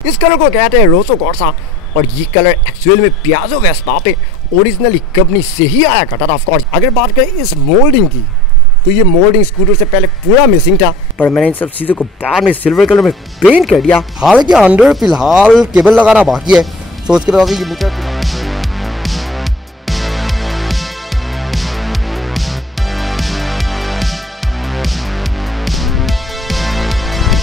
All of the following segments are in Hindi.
इस कलर को कहते हैं रोसो कॉर्सा और ये कलर एक्चुअल में पियाजो वेस्पा पे ओरिजिनली कंपनी से ही आया करता था। ऑफ कोर्स अगर बात करें इस मोल्डिंग की तो ये मोल्डिंग स्कूटर से पहले पूरा मिसिंग था, पर मैंने इन सब चीज़ों को बाद में सिल्वर कलर में पेंट कर दिया। हालांकि अंदर फिलहाल केबल लगाना बाकी है, तो उसके बाद ये meter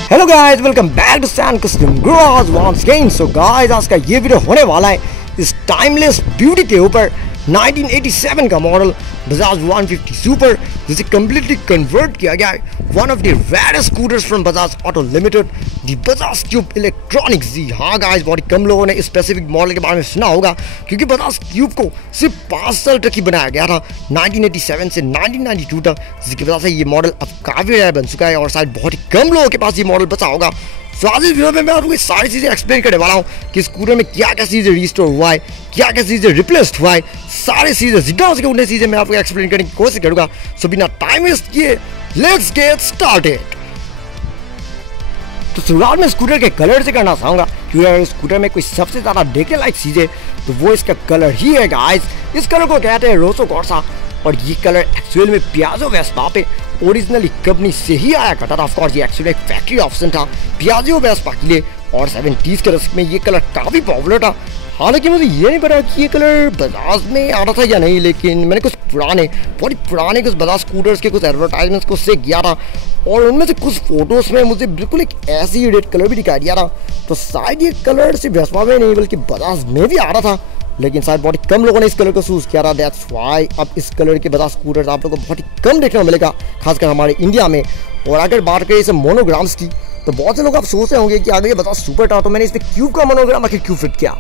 hello guys, welcome back to san custom garage once again. So guys, आज का ये वीडियो होने वाला है इस टाइमलेस ब्यूटी के ऊपर 1987 का मॉडल बजाज 150 सुपर, जिसे कम्प्लीटली कन्वर्ट किया गया है। One of the rarest scooters from Bajaj auto limited, the Bajaj cube electronics. जी हाँ गाइस, बहुत कम लोगों ने इस स्पेसिफिक मॉडल के बारे में सुना होगा, क्योंकि बजाज क्यूब को सिर्फ 5 साल तक ही बनाया गया था, 1987 से 1992 तक, जिसकी वजह से ये मॉडल अब काफ़ी रेयर बन चुका है और शायद बहुत ही कम लोगों के पास ये मॉडल बचा होगा। तो आज इस वीडियो में मैं आपको ये सारी चीज़ें एक्सप्लेन करने वाला हूँ कि स्कूटर में क्या क्या चीज़ें रिस्टोर हुआ है, क्या क्या चीज़ें रिप्लेस्ड हुआ है, सारी चीज़ें जितना हो सके उन्हें चीज़ें मैं आपको एक्सप्लेन करने की कोशिश करूँगा। सो बिना टाइम वेस्ट किए लेट्स गेट स्टार्टेड। तो शुरुआत में स्कूटर के कलर से करना चाहूँगा, क्योंकि अगर स्कूटर में कोई सबसे ज़्यादा देखने लायक चीज़ है तो वो इसका कलर ही है गाइस। इस कलर को कहते हैं रोसो कॉर्सा और ये कलर एक्चुअल में पियाजो वेस्पा पे ओरिजिनली कंपनी से ही आया करता था। ऑफ कोर्स ये एक्चुअली एक फैक्ट्री ऑप्शन था पियाजो वेस्पा के लिए और 70s के दशक में ये कलर काफ़ी पॉपुलर था। हालांकि मुझे ये नहीं पता कि ये कलर बजाज में आ रहा था या नहीं, लेकिन मैंने कुछ बहुत ही पुराने कुछ बजाज स्कूटर्स के कुछ एडवर्टाइजमेंट्स को से किया था और उनमें से कुछ फोटोज़ में मुझे बिल्कुल एक ऐसी ही रेड कलर भी दिखाई दिया था। तो शायद ये कलर सिर्फ वेस्पा में नहीं बल्कि बजाज में भी आ रहा था, लेकिन शायद बहुत ही कम लोगों ने इस कलर को चूज़ किया था। दैट्स व्हाई अब इस कलर के बजाज स्कूटर्स आप लोगों को बहुत ही कम देखने को मिलेगा, खासकर हमारे इंडिया में। और अगर बात करें इसे मोनोग्राम्स की, तो बहुत से लोग आप सोच रहे होंगे कि अगर ये बजाज सुपर था तो मैंने इसमें क्यूब का मोनोग्राम आखिर क्यों फिट किया।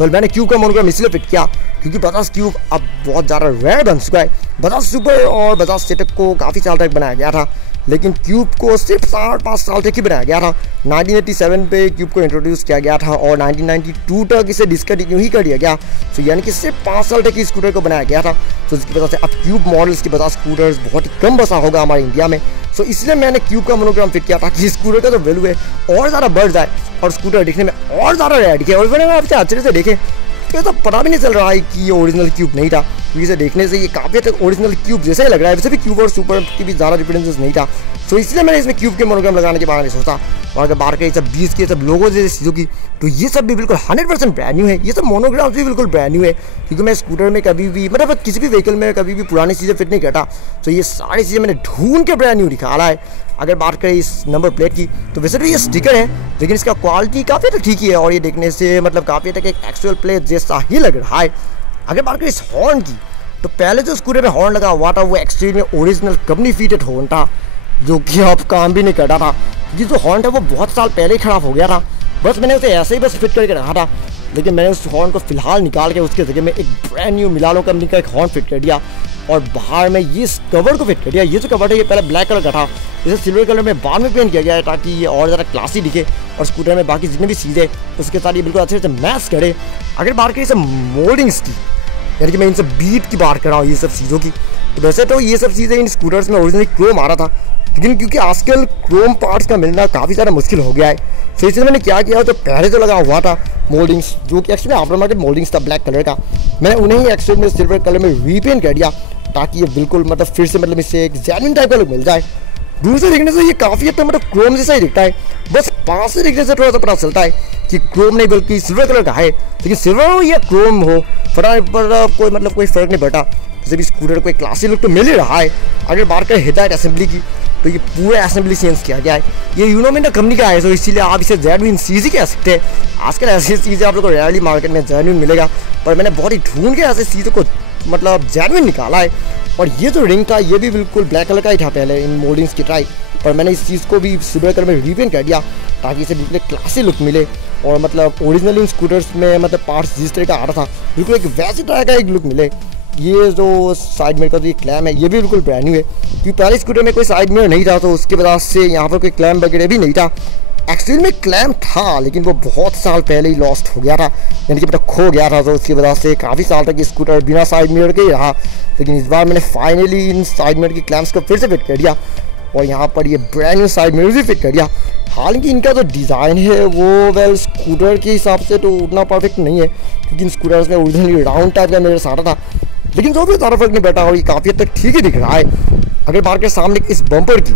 वेल, मैंने क्यूब का मोनोग्राम इसलिए फिट किया क्योंकि बजाज क्यूब अब बहुत ज़्यादा रेयर बन चुका है। बजाज सुपर और बजाज चेतक को काफ़ी साल तक बनाया गया था, लेकिन क्यूब को सिर्फ 4-5 साल तक ही बनाया गया था। 1987 पे क्यूब को इंट्रोड्यूस किया गया था और 1992 तक इसे डिसकंटिन्यू ही कर दिया गया। तो यानी कि सिर्फ 5 साल तक ही स्कूटर को बनाया गया था। तो इसकी वजह से अब क्यूब मॉडल्स के बजाज स्कूटर्स बहुत ही कम बसा होगा हमारे इंडिया में। सो इसलिए मैंने क्यूब का मोनोग्राम फिट किया ताकि स्कूटर का जो वैल्यू है और ज़्यादा बढ़ जाए और स्कूटर दिखने में और ज़्यादा रेयर दिखे। और मैंने आपसे अच्छे से देखें तो ऐसा पता भी नहीं चल रहा है कि ये ओरिजिनल क्यूब नहीं था, क्योंकि इसे देखने से ये काफ़ी हद तक ओरिजिनल क्यूब जैसा ही लग रहा है। वैसे भी क्यूब और सुपर की भी ज़्यादा डिफरेंसेस नहीं था, तो इसलिए मैंने इसमें क्यूब के मोनोग्राम लगाने के बारे में सोचा। और अगर बात करें सब 20 के सब लोगों जैसे चीज़ों की, तो ये सब भी बिल्कुल 100% ब्रांड न्यू है। ये सब मोनोग्राम्स भी बिल्कुल ब्रांड न्यू है, क्योंकि मैं स्कूटर में कभी भी मतलब किसी भी व्हीकल में कभी भी पुरानी चीज़ें फिट नहीं करता। तो ये सारी चीज़ें मैंने ढूंढ के ब्रांड न्यू निकाला है। अगर बात करें इस नंबर प्लेट की, तो वैसे तो ये स्टिकर है, लेकिन इसका क्वालिटी काफ़ी तक ठीक ही है और ये देखने से मतलब काफ़ी तक एक एक्चुअल प्लेट जैसा ही लग रहा है। अगर बात करें इस हॉर्न की, तो पहले जो स्कूटर में हॉर्न लगा हुआ था वो एक्सचेंज में ओरिजिनल कंपनी फिटेड हॉर्न था, जो कि अब काम भी नहीं करता था। ये जो हॉर्न था वो बहुत साल पहले ही ख़राब हो गया था, बस मैंने उसे ऐसे ही बस फिट करके रखा था। लेकिन मैंने उस हॉर्न को फिलहाल निकाल के उसके जगह में एक ब्रांड न्यू मिलानो कंपनी का एक हॉर्न फिट कर दिया और बाहर में ये कवर को फिट कर दिया। ये जो कवर है ये पहले ब्लैक कलर का था, इसे सिल्वर कलर में बाद में पेंट किया गया है ताकि ये और ज़्यादा क्लासी दिखे और स्कूटर में बाकी जितने भी चीज़ें उसके साथ ये बिल्कुल अच्छे से मैच करे। अगर बात करें इसे मोल्डिंग्स की, यानी कि मैं इन सब बीट की बात कर रहा हूँ ये सब चीज़ों की, तो वैसे तो ये सब चीज़ें इन स्कूटर्स में ओरिजिनली क्रोम आ रहा था, लेकिन क्योंकि आजकल क्रोम पार्ट्स का मिलना काफ़ी ज़्यादा मुश्किल हो गया है, तो इसलिए मैंने क्या किया, तो पहले जो लगा हुआ था मोल्डिंग्स, जो कि एक्चुअली आफ्टर मार्केट मोल्डिंग्स था ब्लैक कलर का, मैंने उन्हें ही एक्चुअली में सिल्वर कलर में रीपेंट कर दिया ताकि ये बिल्कुल मतलब फिर से मतलब इससे एक जेन्युइन टाइप का लुक मिल जाए। दूर से देखने से ये काफ़ी हद तक मतलब क्रोम जैसा ही दिखता है, बस पास से देखने से थोड़ा सा पता चलता है कि क्रोम नहीं बल्कि सिल्वर कलर का है। लेकिन सिल्वर हो या क्रोम हो फटाफट पर कोई फ़र्क नहीं पड़ता, जैसे भी स्कूटर को एक क्लासी लुक तो मिल ही रहा है। अगर बात करें हेडलाइट असेंबली की, तो ये पूरा असेंबली चेंज किया गया है। ये यूनोमिना कंपनी का है, तो इसीलिए आप इसे जेन्युइन चीज़ ही कह सकते हैं। आजकल ऐसी चीज़ें आप लोग को रेयरली मार्केट में जेन्युइन मिलेगा, पर मैंने बहुत ही ढूंढ के ऐसी चीज़ों को मतलब जेन्युइन निकाला है। और ये जो रिंग था ये भी बिल्कुल ब्लैक कलर का ही था पहले इन मोल्डिंग्स की ट्राई, पर मैंने इस चीज़ को भी सिल्वर कलर में रीपेंट कर दिया ताकि इसे बिल्कुल क्लासी लुक मिले और मतलब ओरिजिनल इन स्कूटर्स में मतलब पार्ट्स जिस तरह का आ रहा था बिल्कुल एक वैसे तरह का एक लुक मिले। ये जो साइड मिरर का जो ये क्लैम है ये भी बिल्कुल ब्रांड न्यू है, क्योंकि पहले स्कूटर में कोई साइड मिरर नहीं था, तो उसके वजह से यहाँ पर कोई क्लैम वगैरह भी नहीं था। एक्चुअली में क्लैम था, लेकिन वो बहुत साल पहले ही लॉस्ट हो गया था, यानी कि मतलब खो गया था, तो उसकी वजह से काफ़ी साल तक स्कूटर बिना साइड मिरर के ही रहा। लेकिन इस बार मैंने फाइनली इन साइड मिरर की क्लैम्स को फिर से फिट कर दिया और यहाँ पर ये ब्रांड न्यू साइड मिरर भी फिट कर दिया। हालांकि इनका जो डिज़ाइन है वो वेल स्कूटर के हिसाब से तो उतना परफेक्ट नहीं है, क्योंकि इन स्कूटर्स में ओरिजिनली राउंड टाइप का मिरर सारा था, लेकिन जो भी ज़्यादा फर्क नहीं बैठा और ये काफ़ी हद तक ठीक ही दिख रहा है। अगर बात करें सामने इस बम्पर की,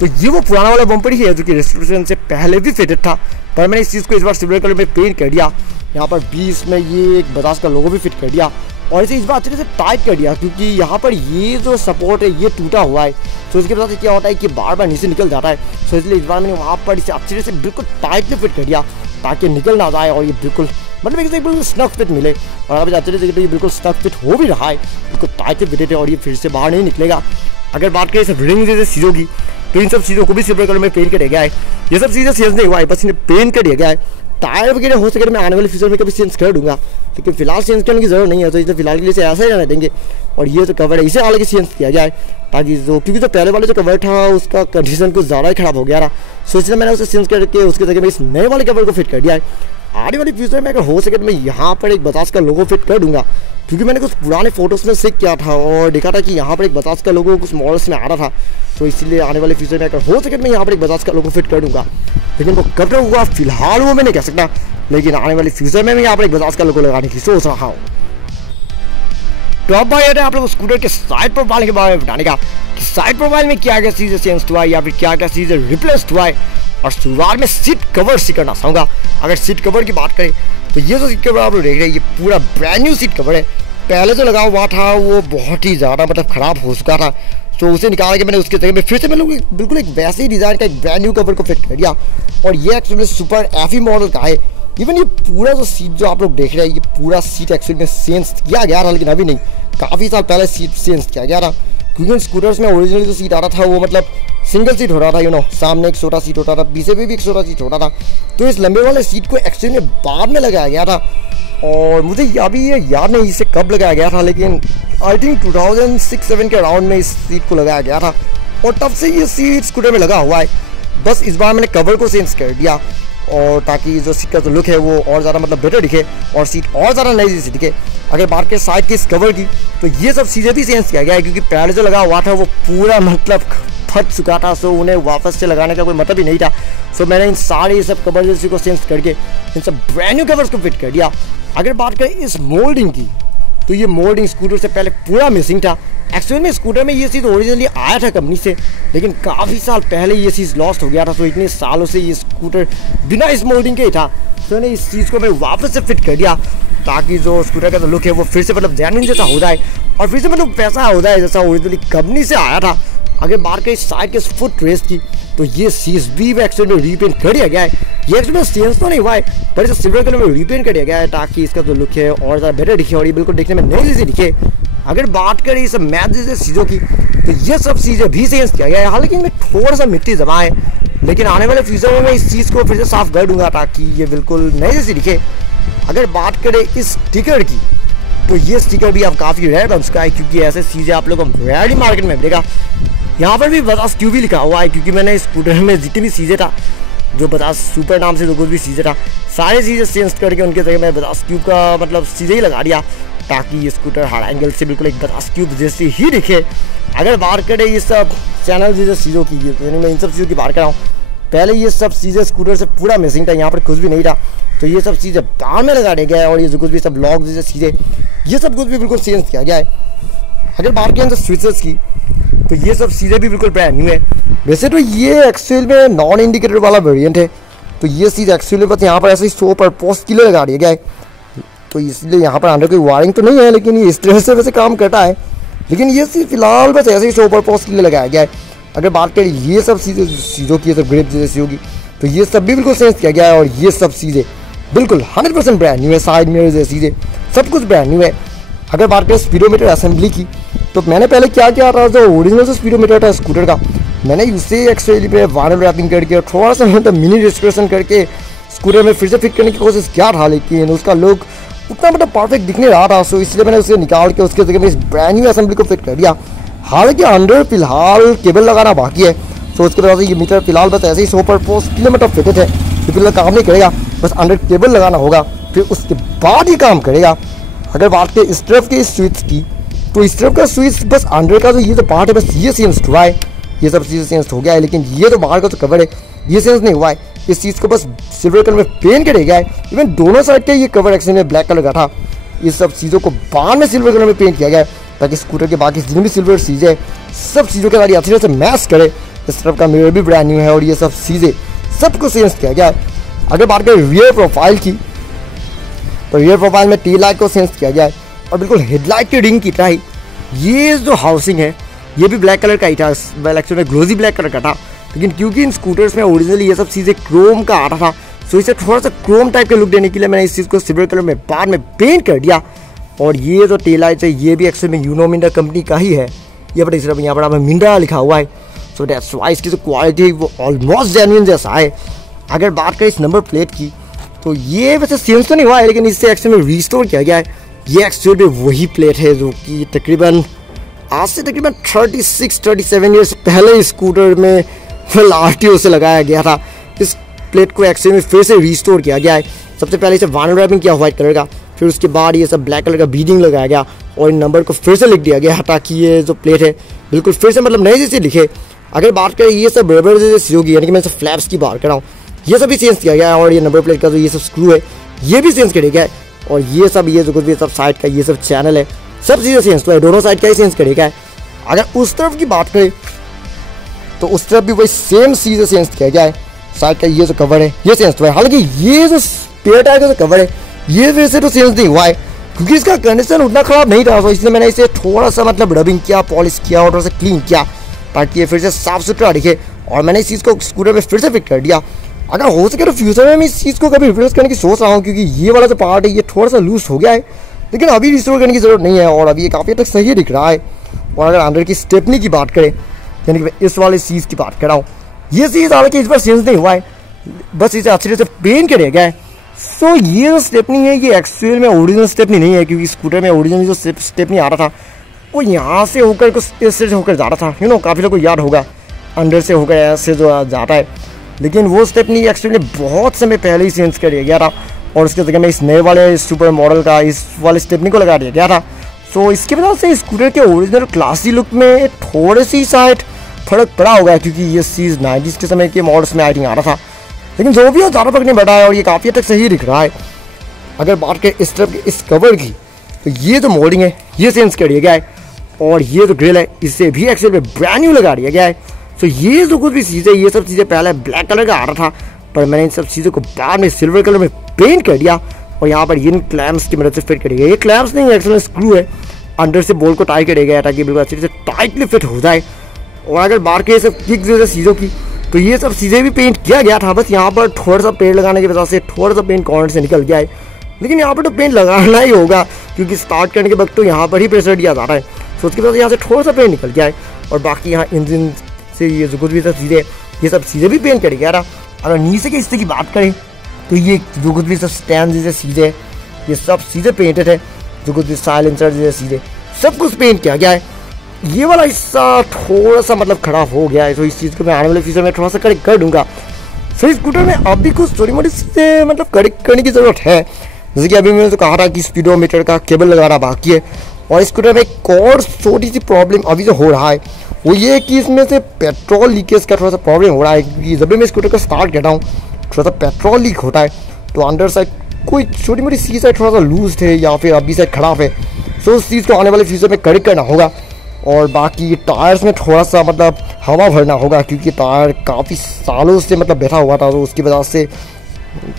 तो ये वो पुराना वाला बम्पर ही है जो कि रेस्टोरेंट से पहले भी फिटेड था, पर मैंने इस चीज़ को इस बार सिल्वर कलर में पेंट कर दिया। यहाँ पर बीच में ये एक बजाज का लोगो भी फिट कर दिया और इसे इस बार अच्छे से टाइट कर दिया, क्योंकि यहाँ पर ये जो सपोर्ट है ये टूटा हुआ है। तो इसके वजह से क्या होता है कि बार बार नीचे निकल जाता है। तो इसलिए इस बार मैंने वहाँ पर इसे अच्छे से बिल्कुल टाइटली फिट कर दिया ताकि निकल ना जाए और ये बिल्कुल मतलब एक बिल्कुल स्नग फिट मिले। और अभी अच्छे से ये बिल्कुल स्नग फिट हो भी रहा है, बिल्कुल टाइटली फिटेड है और ये फिर से बाहर नहीं निकलेगा। अगर बात करें इस रिंग जैसे चीज़ों की, तो इन सब चीज़ों को भी सिल्वर कलर में पेंट कर दिया गया है। ये सब चीज़ें चेंज नहीं हुआ है, बस इन्हें पेंट कर दिया गया है। टायर वगैरह हो सके मैं आने वाले फ्यूचर में कभी चेंज कर दूंगा, लेकिन फिलहाल चेंज करने की जरूरत नहीं है, तो इसे फिलहाल के लिए ऐसा ही रहने देंगे। और ये जो कवर है इसे हालांकि चेंज किया जाए, ताकि जो क्योंकि जो पहले वाले जो कवर था उसका कंडीशन कुछ ज़्यादा ही खराब हो गया था, सो इसलिए मैंने उसे चेंज करके उसके जगह में इस नए वाले कवर को फिट कर दिया है। आने वाली फ्यूचर में अगर हो सके तो मैं यहाँ पर एक बजाज का लोगो फिट कर दूंगा, क्योंकि मैंने कुछ पुराने फोटोज़ में चेक किया था और देखा था कि यहाँ पर एक बजाज का लोगो कुछ मॉडल्स में आ रहा था। तो इसलिए आने वाले फ्यूचर में अगर हो सके तो मैं यहाँ पर एक बजाज का लोगो फिट कर दूंगा, लेकिन वो कब तक होगा फिलहाल वो मैं नहीं कह सकता, लेकिन आने वाले फ्यूचर में मैं यहाँ पर एक बजाज का लोगो लगाने की सोच रहा हूँ। तो अब भाई आप लोग स्कूटर के साइड प्रोफाइल के बारे में बताने का कि साइड प्रोफाइल में क्या क्या चीज़ें चेंज हुआ है या फिर क्या क्या चीज़ें रिप्लेस हुआ है। और शुरुआत में सीट कवर से करना चाहूँगा। अगर सीट कवर की बात करें तो ये जो सीट कवर आप लोग देख रहे हैं ये पूरा ब्रांड न्यू सीट कवर है। पहले जो लगा हुआ था वो बहुत ही ज़्यादा मतलब ख़राब हो चुका था, तो उसे निकाल के मैंने उसके जगह में फिर से मैंने बिल्कुल एक वैसे ही डिज़ाइन का एक ब्रांड न्यू कवर को फिट कर दिया। और ये एक्चुअली सुपर एफी मॉडल का है। इवन ये पूरा जो सीट जो आप लोग देख रहे हैं ये पूरा सीट एक्चुअली में चेंज किया गया था, लेकिन अभी नहीं, काफ़ी साल पहले सीट चेंज किया गया था, क्योंकि स्कूटर्स में ओरिजिनली जो सीट आ रहा था वो मतलब सिंगल सीट हो रहा था, सामने एक छोटा सीट होता था, पीछे भी एक छोटा सीट होता था। तो इस लंबे वाले सीट को एक्चुअली में बाद में लगाया गया था और मुझे अभी ये याद नहीं इसे कब लगाया गया था, लेकिन आई थिंक 2006-07 के अराउंड में इस सीट को लगाया गया था और तब से ये सीट स्कूटर में लगा हुआ है। बस इस बार मैंने कवर को चेंज कर दिया और ताकि जो सीट का जो लुक है वो और ज़्यादा मतलब बेटर दिखे और सीट और ज़्यादा नई जैसी दिखे। अगर बात करें साइड के इस कवर की तो ये सब चीज़ें भी चेंज किया गया है, क्योंकि पहले जो लगा हुआ था वो पूरा मतलब फट चुका था, सो उन्हें वापस से लगाने का कोई मतलब ही नहीं था। सो मैंने इन सारे सब कवर जैसी को चेंज करके इन सब ब्रांड न्यू कवर्स को फिट कर दिया। अगर बात करें इस मोल्डिंग की तो ये मोल्डिंग स्कूटर से पहले पूरा मिसिंग था। एक्चुअल में स्कूटर में ये चीज़ ओरिजिनली आया था कंपनी से, लेकिन काफ़ी साल पहले ये चीज़ लॉस्ट हो गया था। तो इतने सालों से ये स्कूटर बिना इस मोल्डिंग के ही था, तो मैंने इस चीज़ को मैं वापस से फिट कर दिया ताकि जो स्कूटर का जो लुक है वो फिर से मतलब जेन्युइन जैसा हो जाए और फिर से मतलब पैसा हो जाए जैसा ओरिजिनली कंपनी से आया था। अगर बात करें साइड के फुट रेस्ट की तो ये सीज भी एक्चुअली में रीपेंट कर दिया गया है। ये एक्चुअली में चेंज तो नहीं हुआ है, पर इसे सिल्वर कलर में रीपेंट कर दिया गया है ताकि इसका जो लुक है और ज़्यादा बेटर दिखे और ये बिल्कुल देखने में नई जैसी दिखे। अगर बात करें इस मैट जैसे चीज़ों की तो ये सब चीज़ें भी चेंज किया गया है। हालांकि इनमें थोड़ा सा मिट्टी जमा है, लेकिन आने वाले फ्यूचर में मैं इस चीज़ को फिर से साफ कर दूंगा ताकि ये बिल्कुल नई जैसी दिखे। अगर बात करें इस स्टिकर की तो ये स्टिकर भी अब काफ़ी रेयर बन चुका है, क्योंकि ऐसे चीज़ें आप लोगों को रेयरली मार्केट में मिलेगा। यहाँ पर भी बजाज क्यूब भी लिखा हुआ है, क्योंकि मैंने स्कूटर में जितनी भी चीज़ें था जो बजाज सुपर नाम से जो कुछ भी चीज़ें था सारी चीज़ें चेंज करके उनके जगह मैं बजाज क्यूब का मतलब चीज़ें ही लगा दिया ताकि ये स्कूटर हर एंगल से बिल्कुल एक बजाज क्यूब जैसी ही दिखे। अगर बात करें ये सब चैनल जैसे चीज़ों की, यानी मैं इन सब चीज़ों की बात कर रहा हूँ, पहले ये सब चीज़ें स्कूटर से पूरा मिसिंग था, यहाँ पर कुछ भी नहीं था, तो ये सब चीज़ें बाद में लगा दिया गया है और ये जो कुछ भी सब लॉक जैसे चीज़ें ये सब कुछ भी बिल्कुल चेंज किया गया है। अगर बात करें तो स्विचेस की तो ये सब चीज़ें भी बिल्कुल ब्रांड न्यू है। वैसे तो ये एक्चुअल में नॉन इंडिकेटर वाला वेरिएंट है, तो ये चीज़ एक्चुअली बस यहाँ पर ऐसे ही शो पर्पस के लिए लगा दिया गया है, तो इसलिए यहाँ पर अंदर कोई वायरिंग तो नहीं है, लेकिन ये इस तरह से वैसे काम करता है, लेकिन ये चीज़ फिलहाल बस ऐसे ही शो पर्पस के लिए लगाया गया है। अगर बात करें ये सब चीज़ों की, ये सब ग्रिप जैसी होगी तो ये सब भी बिल्कुल चेंज किया गया है और ये सब चीज़ें बिल्कुल 100% ब्रांड न्यू है। साइड मिरर जैसी चीज़ें सब कुछ ब्रांड न्यू है। अगर बात करें स्पीडोमीटर असेंबली की तो मैंने पहले क्या किया था, जो ओरिजिनल जो स्पीडोमीटर था स्कूटर का मैंने उसे एक्चुअली में वायरल रैपिंग करके और थोड़ा सा मतलब मिनी रेस्टोरेशन करके स्कूटर में फिर से फिट करने की कोशिश किया था, लेकिन उसका लुक उतना मतलब परफेक्ट दिखने रहा था, सो इसलिए मैंने उसे निकाल के उसके जगह में इस ब्रांड न्यू असेंबली को फिट कर दिया। हालांकि अंडर फिलहाल केबल लगाना बाकी है, तो उसके वजह से ये मीटर फिलहाल बस ऐसे ही 100 किलोमीटर फिटेड है, तो फिलहाल काम नहीं करेगा, बस अंडर केबल लगाना होगा, फिर उसके बाद ही काम करेगा। अगर बात करें स्ट्रेप के स्विच की तो स्ट्रेप का स्विच बस अंडर का जो ये जो पार्ट है बस ये चेंज हुआ है, ये सब चीज़ें चेंज हो गया है, लेकिन ये तो बाहर का जो कवर है ये चेंज नहीं हुआ है। इस चीज़ को बस सिल्वर कलर में पेंट कर गया है। इवन दोनों साइड के ये कवर एक्चुअली में ब्लैक कलर का था, इस सब चीज़ों को बाहर में सिल्वर कलर में पेंट किया गया है ताकि स्कूटर के बाकी जितनी भी सिल्वर चीज़ें है सब चीज़ों के साथ अच्छी तरह से मैच करे। इस तरफ का मिरर भी ब्रांड न्यू है और ये सब चीज़ें सबको चेंज किया गया है। अगर बात करें रियर प्रोफाइल की, तो रियर प्रोफाइल में टेल लाइट को चेंज किया गया है और बिल्कुल हेडलाइट की रिंग की तरह ही ये जो हाउसिंग है ये भी ब्लैक कलर का ही था, एक्चुअली में ग्लोजी ब्लैक कलर का था, लेकिन क्योंकि इन स्कूटर्स में ओरिजिनली ये सब चीज़ें क्रोम का आ रहा था, सो इसे थोड़ा सा क्रोम टाइप के लुक देने के लिए मैंने इस चीज़ को सिल्वर कलर में बाद में पेंट कर दिया। और ये जो टेल लाइट है ये भी एक्चुअली में यूनो मिंडा कंपनी का ही है, ये बट सिर्फ यहाँ पर हमें मिंडा लिखा हुआ है, सो दैट्स वाई इसकी जो क्वालिटी वो ऑलमोस्ट जेन्युइन जैसा है। अगर बात करें इस नंबर प्लेट की, तो ये वैसे चेंज तो नहीं हुआ है, लेकिन इससे एक्चुअली में रिस्टोर किया गया है। ये एक्चुअली वही प्लेट है जो कि तकरीबन आज से तकरीबन 36-37 ईयर्स पहले स्कूटर में फिल RTO से लगाया गया था। इस प्लेट को एक्चुअली में फिर से रिस्टोर किया गया है। सबसे पहले इसे वाइनल रैपिंग किया व्हाइट कलर का, फिर उसके बाद ये सब ब्लैक कलर का बीडिंग लगाया गया और इन नंबर को फिर से लिख दिया गया ताकि ये जो प्लेट है बिल्कुल फिर से मतलब नए जैसे लिखे। अगर बात करें ये सब रबर जैसे होगी, यानी कि मैं सब फ्लैप्स की बात कर रहा हूँ, ये सब भी चेंज किया गया है। और ये नंबर प्लेट का जो ये सब स्क्रू है ये भी चेंज किया गया है। और ये सब जो कुछ भी सब साइड का ये सब चैनल है सब चीज़ें चेंज हुआ है, दोनों साइड का ही चेंज किया गया है। अगर उस तरफ की बात करें तो उस तरफ भी वही सेम चीज़ें चेंज किया गया है। साइड का ये जो कवर है ये चेंज हुआ है, हालांकि ये जो स्पेयर टायर का जो कवर है ये वैसे तो चेंज नहीं हुआ है क्योंकि इसका कंडीशन उतना ख़राब नहीं था, तो इसलिए मैंने इसे थोड़ा सा मतलब रबिंग किया, पॉलिश किया और थोड़ा सा क्लीन किया ताकि ये फिर से साफ सुथरा दिखे। और मैंने इस चीज़ को स्कूटर में फिर से फिट कर दिया। अगर हो सके तो फ्यूचर में मैं इस चीज़ को कभी रिप्लेस करने की सोच रहा हूँ क्योंकि ये वाला जो पार्ट है ये थोड़ा सा लूज हो गया है, लेकिन अभी रिस्टोर करने की ज़रूरत नहीं है और अभी ये काफ़ी हद तक सही दिख रहा है। और अगर अंदर की स्टेपनी की बात करें, यानी कि मैं इस वाले चीज़ की बात कर रहा हूँ, ये चीज़ हालांकि इस बार चेंज नहीं हुआ है, बस इसे अच्छी तरह से पेंट किया गया है। सो ये जो स्टेपनी है ये एक्चुअल में ओरिजिनल स्टेपनी नहीं है क्योंकि स्कूटर में ओरिजिनल जो स्टेपनी आ रहा था वो यहाँ से होकर कुछ इस से होकर जा रहा था, काफ़ी लोगों को याद होगा, अंदर से होकर ऐसे जो जाता है, लेकिन वो स्टेपनी एक्चुअली बहुत समय पहले ही चेंज कर दिया गया था और उसके जगह में इस नए वाले सुपर मॉडल का इस वाले स्टेपनी को लगा दिया गया था। सो इसकी वजह से स्कूटर के ओरिजिनल क्लासी लुक में थोड़ी सी शायद फर्क पड़ा होगा क्योंकि ये चीज़ 90s के समय के मॉडल्स में आई थिंक आ रहा था, लेकिन जो भी हो ज़्यादा फर्क नहीं पड़ा है और ये काफ़ी हद तक सही दिख रहा है। अगर बात करें इस तरफ के इस कवर की, तो ये जो मोल्डिंग है ये चेंज कर दिया गया है और ये जो ग्रिल है इसे भी एक्चुअल में ब्रांड न्यू लगा दिया गया है। सो ये जो कुछ भी चीज़ें ये सब चीज़ें पहले ब्लैक कलर का आ रहा था, पर मैंने इन सब चीज़ों को बाद में सिल्वर कलर में पेंट कर दिया और यहाँ पर इन क्लैम्प्स की मदद से फिट कर दिया। ये क्लैम्प्स नहीं एक्चुअली स्क्रू है, अंदर से बोल्ट को टाइट कर दिया गया ताकि बिल्कुल अच्छी तरह से टाइटली फिट हो जाए। और अगर बाहर के सब किक जैसे चीज़ों की, तो ये सब चीज़ें भी पेंट किया गया था, बस यहाँ पर थोड़ा सा पेंट लगाने की वजह से थोड़ा सा पेंट कॉर्नर से निकल गया है, लेकिन यहाँ पर तो पेंट लगाना ही होगा क्योंकि स्टार्ट करने के वक्त तो यहाँ पर ही प्रेशर दिया जा रहा है, तो उसकी वजह से यहाँ से थोड़ा सा पेंट निकल गया है। और बाकी यहाँ इंजन से ये जो कुछ भी सब चीज़ें ये सब चीज़ें भी पेंट कर गया था। अगर नीचे के हिस्से की बात करें तो ये जो कुछ भी सब स्टैंड जैसे चीज़ें ये सब चीज़ें पेंटेड है, जो कुछ भी साइलेंसर जैसे चीज़ें सब कुछ पेंट किया गया है। ये वाला हिस्सा थोड़ा सा मतलब खराब हो गया है, तो इस चीज़ को मैं आने वाले फ्यूचर में थोड़ा सा करेक्ट कर दूंगा। सो इस स्कूटर में अभी कुछ छोटी मोटी चीज़ें मतलब करेक्ट करने की ज़रूरत है, जैसे कि अभी मैंने तो कहा था कि स्पीडोमीटर का केबल लगाना बाकी है। और इस स्कूटर में एक और छोटी सी प्रॉब्लम अभी जो हो रहा है वो ये है कि इसमें से पेट्रोल लीकेज का थोड़ा सा प्रॉब्लम हो रहा है, क्योंकि जब भी मैं स्कूटर को स्टार्ट करता हूँ थोड़ा सा पेट्रोल लीक होता है, तो अंदर साइड कोई छोटी मोटी चीज़ साइड थोड़ा सा लूज थे या फिर अभी साइड खराब है, तो उस चीज़ को आने वाले फ्यूचर में करेक्ट करना होगा। और बाकी टायर्स में थोड़ा सा मतलब हवा भरना होगा क्योंकि टायर काफ़ी सालों से मतलब बैठा हुआ था, तो उसकी वजह से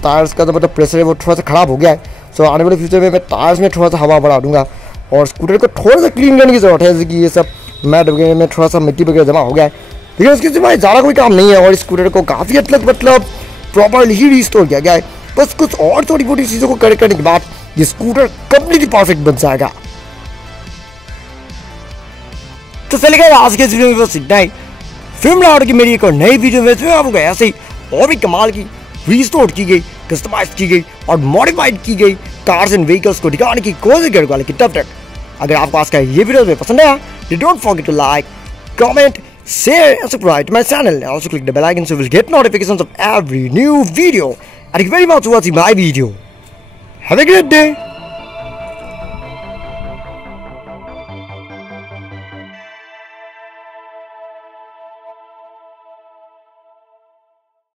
टायर्स का जो मतलब प्रेशर है वो थोड़ा सा ख़राब हो गया है। सो आने वाले फ्यूचर में मैं टायर्स में थोड़ा सा हवा बढ़ा दूंगा और स्कूटर को थोड़ा सा क्लीन करने की ज़रूरत है, जैसे कि ये सब मैट वगैरह में थोड़ा सा मिट्टी वगैरह जमा हो गया है, लेकिन उसकी सिवाय ज़्यादा कोई काम नहीं है। और स्कूटर को काफ़ी हद तक मतलब प्रॉपरली ही रिस्टोर किया गया है, बस कुछ और छोटी मोटी चीज़ों को करेक्ट करने के बाद ये स्कूटर कम्प्लीटली परफेक्ट बन जाएगा। तो चलिए आज के इस वीडियो में बस इतना ही, फिर मिलावट की मेरी एक और नई वीडियो में फिर आपको ऐसे ही और भी कमाल की रिस्टोर की गई, कस्टमाइज की गई और मॉडिफाइड की गई कार्स एंड व्हीकल्स को दिखाने की कोशिश करूंगा। लेकिन तब तक अगर आपको आज का ये वीडियो पसंद आया, don't forget to like, comment, share and subscribe to my channel, and also click the bell icon so you will get notifications of every new video. And thank you very much for watching my video. Have a great day.